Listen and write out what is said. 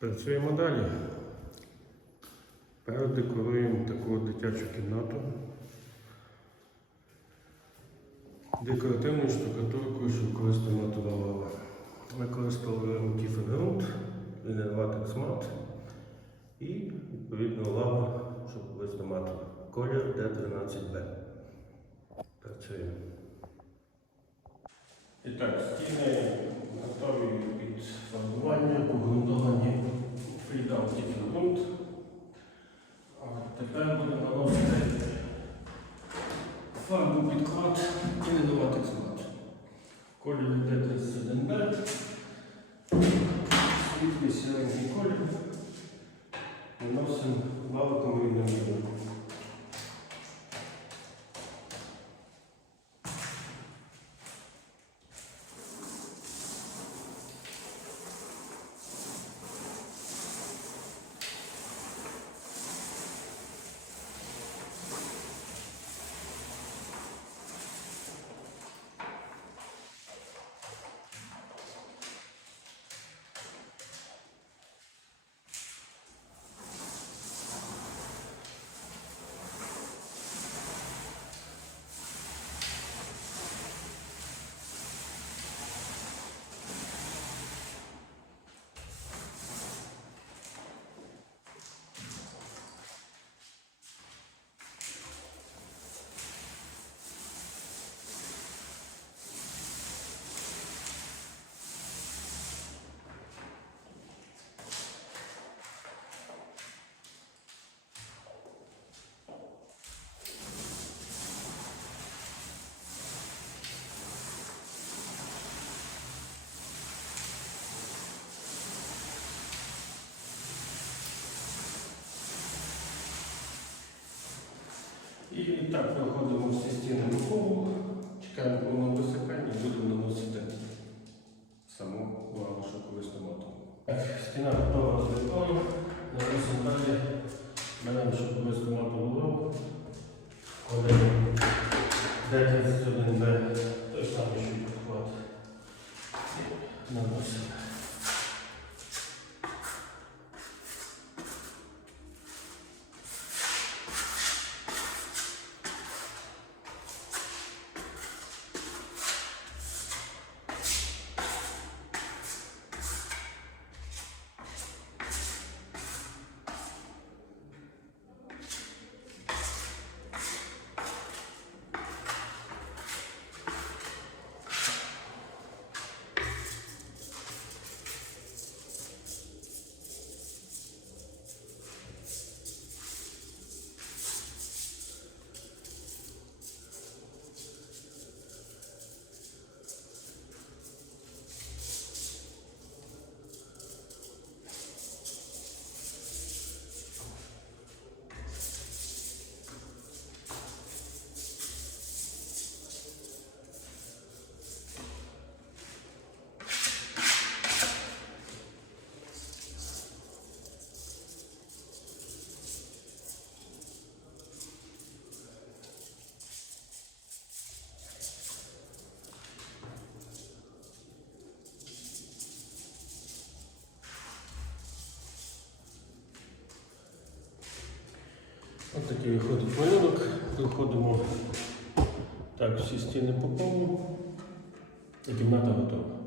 Працюємо далі. Передекоруємо таку дитячу кімнату. Декоративною штукатуркою, що використовувала. Використовуємо кіфенгрунт, лінерватекс мат і відповідно лаву, щоб вивести. Колір D13B. Працюємо. І так, стіни готові під фарбування, погрунтовані і лінерватекс мат. Колір D31B. Світлий сіренький колір. Наносимо валиком і наміром. І так проходимо всі стіни колу, чекаємо повного висихання і будемо наносити саму лаву шоковисту мату. Стіна готова з бетону. Наносимо далі. Беремо шоковисту матову лаву. Кладемо D31B, той самий, що підклад. І Наносимо. Ось такий виходить малюнок. Виходимо так, всі стіни по колу. І кімната готова.